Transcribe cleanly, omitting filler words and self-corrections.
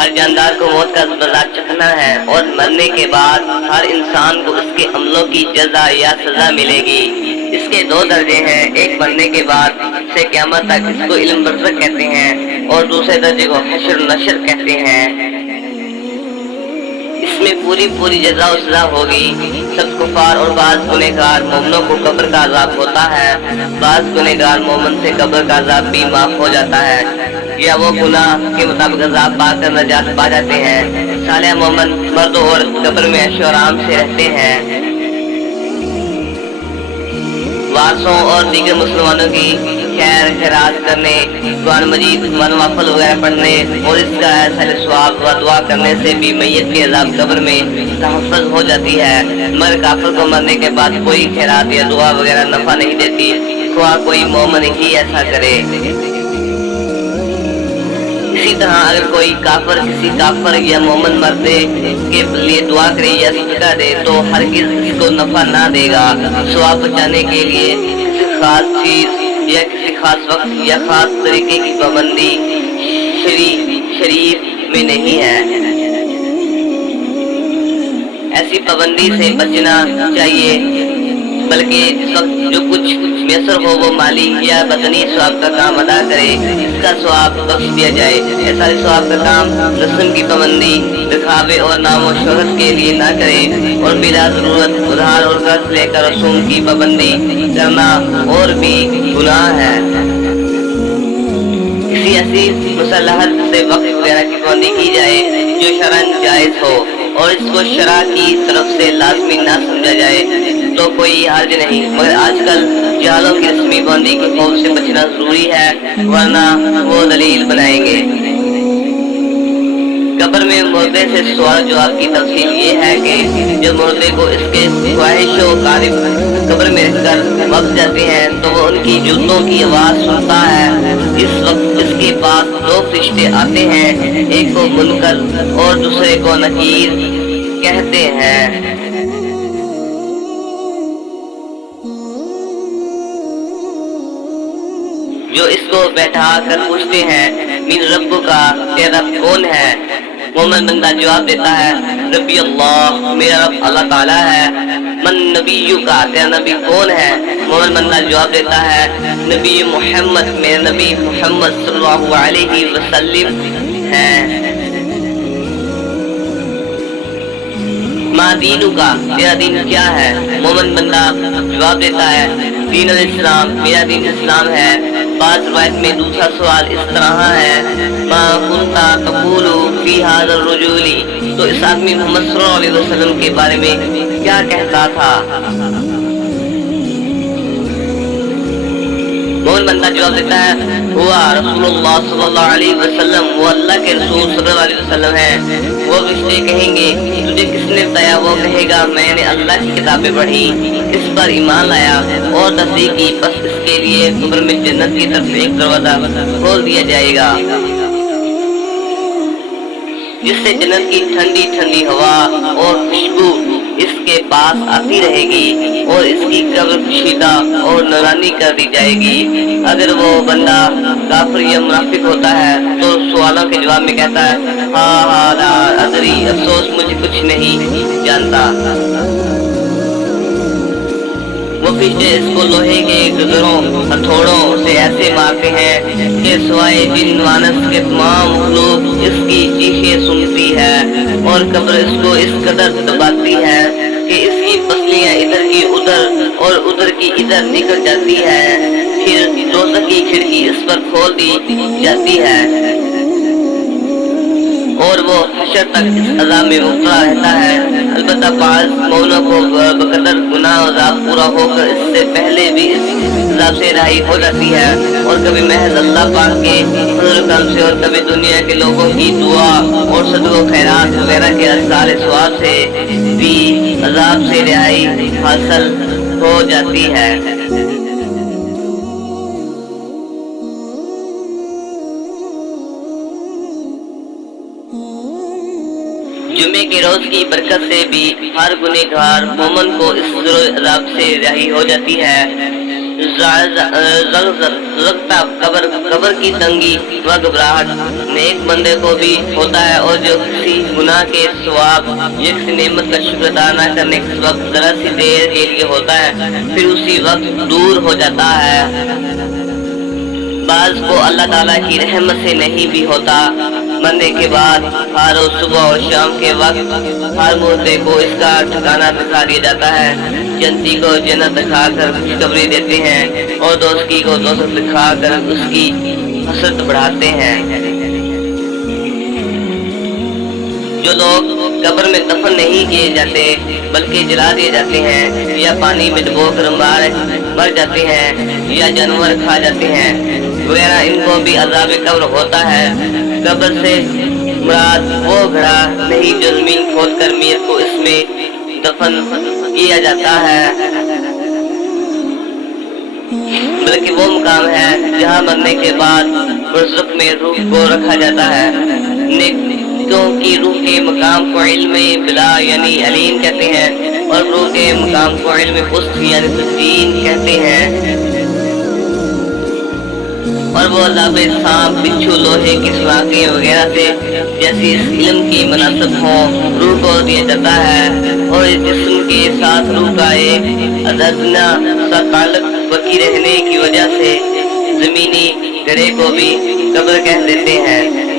ہر جاندار کو موت کا مذاق چکھنا ہے اور مرنے کے بعد ہر انسان کو اس کے عملوں کی جزا یا سزا ملے گی۔ اس کے دو درجے ہیں، ایک مرنے کے بعد سے قیامت تک، اس کو علم برزخ کہتے ہیں، اور دوسرے درجے کو حشر نشر کہتے ہیں۔ اس میں پوری جزا و سزا ہوگی۔ سب کفار اور بعض گنہگار مومنوں کو قبر کا عذاب ہوتا ہے، بعض گنہگار مومن سے قبر کا عذاب بھی معاف ہو جاتا ہے، یا وہ گناہ کے مطابق عذاب پا کر نجات پا جاتے ہیں۔ صالح مومن مرد و عورت قبر میں عیش و آرام سے رہتے ہیں۔ وارثوں اور دیگر مسلمانوں کی خیر خیرات کرنے، قرآن مجید نوافل وغیرہ پڑھنے اور اس کا ایسا ثواب و دعا کرنے سے بھی میت کے عذاب قبر میں تحفظ ہو جاتی ہے، مگر کافر کو مرنے کے بعد کوئی خیرات یا دعا وغیرہ نفع نہیں دیتی، خواہ کوئی مومن ہی ایسا کرے۔ اسی طرح اگر کوئی کافر کسی کافر یا مومن مردے کے لیے دعا کرے یا صدقہ دے تو ہرگز اس کو نفع نہ دے گا۔ ثواب بچانے کے لیے کسی خاص چیز یا کسی خاص وقت یا خاص طریقے کی پابندی شریف میں نہیں ہے۔ ایسی پابندی سے بچنا چاہیے، بلکہ جس وقت جو کچھ میسر ہو وہ مالی یا بدنی ثواب کا کام ادا کرے، اس کا ثواب بخش دیا جائے۔ ایسا ثواب کا کام رسم کی پابندی، دکھاوے اور نام و شہرت کے لیے نہ کرے، اور بلا ضرورت ادھار اور قرض لے کر رسوم کی پابندی کرنا اور بھی گناہ ہے۔ کسی ایسی مصلحت سے وقت وغیرہ کی پابندی کی جائے جو شرعاً جائز ہو اور اس کو شرع کی طرف سے لازمی نہ سمجھا جائے تو کوئی حرج نہیں، مگر آج کل جہالوں کی رسمی پابندی کے خوف سے بچنا ضروری ہے، ورنہ وہ دلیل بنائیں گے۔ قبر میں مردے سے سوال جواب کی تفصیل یہ ہے کہ جب مردے کو اس کے خواہش و غالب قبر میں رکھ کر واپس جاتے ہیں تو وہ ان کی جوتوں کی آواز سنتا ہے۔ اس وقت اس کے پاس دو فرشتے آتے ہیں، ایک کو منکر اور دوسرے کو نکیر کہتے ہیں۔ جو اس کو بیٹھا کر پوچھتے ہیں من رب کا، تیرا رب کون ہے؟ مومن بندہ جواب دیتا ہے ربی اللہ، میرا رب اللہ تعالیٰ ہے۔ من نبیو کا، تیرا نبی کون ہے؟ مومن بندہ جواب دیتا ہے نبی محمد، میرا نبی محمد صلی اللہ علیہ وسلم ہے۔ ما دینو کا، تیرا دین کیا ہے؟ مومن بندہ جواب دیتا ہے دین الاسلام، میرا دین اسلام ہے۔ بعض روایت میں دوسرا سوال اس طرح ہے ما کنتا تقول فی ھذا الرجل، تو اس آدمی محمد صلی اللہ علیہ وسلم کے بارے میں کیا کہتا تھا؟ مومن بندہ جواب دیتا ہے ہوا رسول اللہ صلی اللہ علیہ وسلم، وہ اللہ کے رسول صلی اللہ علیہ وسلم ہے۔ وہ فرشتے کہیں گے تجھے کس نے بتایا؟ وہ کہے گا میں نے اللہ کی کتابیں پڑھی، اس پر ایمان لایا اور تصدیق کی، بس اس کے لیے قبر میں جنت کی طرف ایک دروازہ کھول دیا جائے گا جس سے جنت کی ٹھنڈی ٹھنڈی ہوا اور خوشبو اس کے پاس آتی رہے گی اور اس کی قبر کشیدہ اور نورانی کر دی جائے گی۔ اگر وہ بندہ کافر یا منافق ہوتا ہے تو سوالوں کے جواب میں کہتا ہے ہاں لا ادری، افسوس مجھے کچھ نہیں جانتا۔ وہ فرشتے اس کو لوہے کے گگروں ہتھوڑوں سے ایسے مارتے ہیں کہ سوائے جن وانس کے تمام مخلوق اس کی چیخیں سنتی ہے، اور قبر اس کو اس قدر دباتی ہے کہ اس کی پسلیاں ادھر کی ادھر اور ادھر کی ادھر نکل جاتی ہے، پھر دوزخ کی کھڑکی اس پر کھول دی جاتی ہے اور وہ حشر تک اس عذاب میں مبتلا رہتا ہے۔ البتہ بعض مومنوں کو بقدر گناہ و عذاب پورا ہو کر اس سے پہلے بھی اس عذاب سے رہائی ہو جاتی ہے، اور کبھی محض اللہ پاک کے فضل و کرم سے اور کبھی دنیا کے لوگوں کی دعا اور صدقہ و خیرات وغیرہ کے اثار ثواب سے بھی عذاب سے رہائی حاصل ہو جاتی ہے۔ جمعے کے روز کی برکت سے بھی ہر گنہگار مومن کو اس ضرور عذاب سے رہائی ہو جاتی ہے۔ زغزغتا قبر کی تنگی و گھبراہٹ نیک بندے کو بھی ہوتا ہے، اور جو کسی گناہ کے ثواب یا کسی نعمت کا شکر ادا نہ کرنے کے وقت ذرا سی دیر کے لیے ہوتا ہے، پھر اسی وقت دور ہو جاتا ہے۔ بعض کو اللہ تعالیٰ کی رحمت سے نہیں بھی ہوتا، مرنے کے بعد ہر روز صبح اور شام کے وقت ہر مردے کو اس کا ٹھکانہ دکھا دیا جاتا ہے۔ جنتی کو جنت دکھا کر خوشخبری دیتے ہیں، اور دوزخی کو دوزخ دکھا کر اس کی حسرت بڑھاتے ہیں۔ جو لوگ قبر میں دفن نہیں کیے جاتے بلکہ جلا دیے جاتے ہیں، یا پانی میں ڈبو کر مر جاتے ہیں، یا جانور کھا جاتے ہیں وغیرہ، ان کو بھی عذاب قبر ہوتا ہے۔ قبر سے مراد وہ گھڑا نہیں جو زمین کھود کر میت کو اس میں دفن کیا جاتا ہے، بلکہ وہ مقام ہے جہاں مرنے کے بعد برزخ میں روح کو رکھا جاتا ہے۔ نیکوں کی روح کے مقام کو علم بلا یعنی علیم کہتے ہیں، اور روح کے مقام کو علم پست یعنی تدین کہتے ہیں، اور وہ عذاب سانپ، بچھو، لوہے کی سلاخیں وغیرہ سے جیسی اس علم کی مناسب ہو روح کو دیا جاتا ہے، اور اس جسم کے ساتھ روح کا ایک ادنا سا تعلق باقی رہنے کی وجہ سے زمینی گڑھے کو بھی قبر کہہ دیتے ہیں۔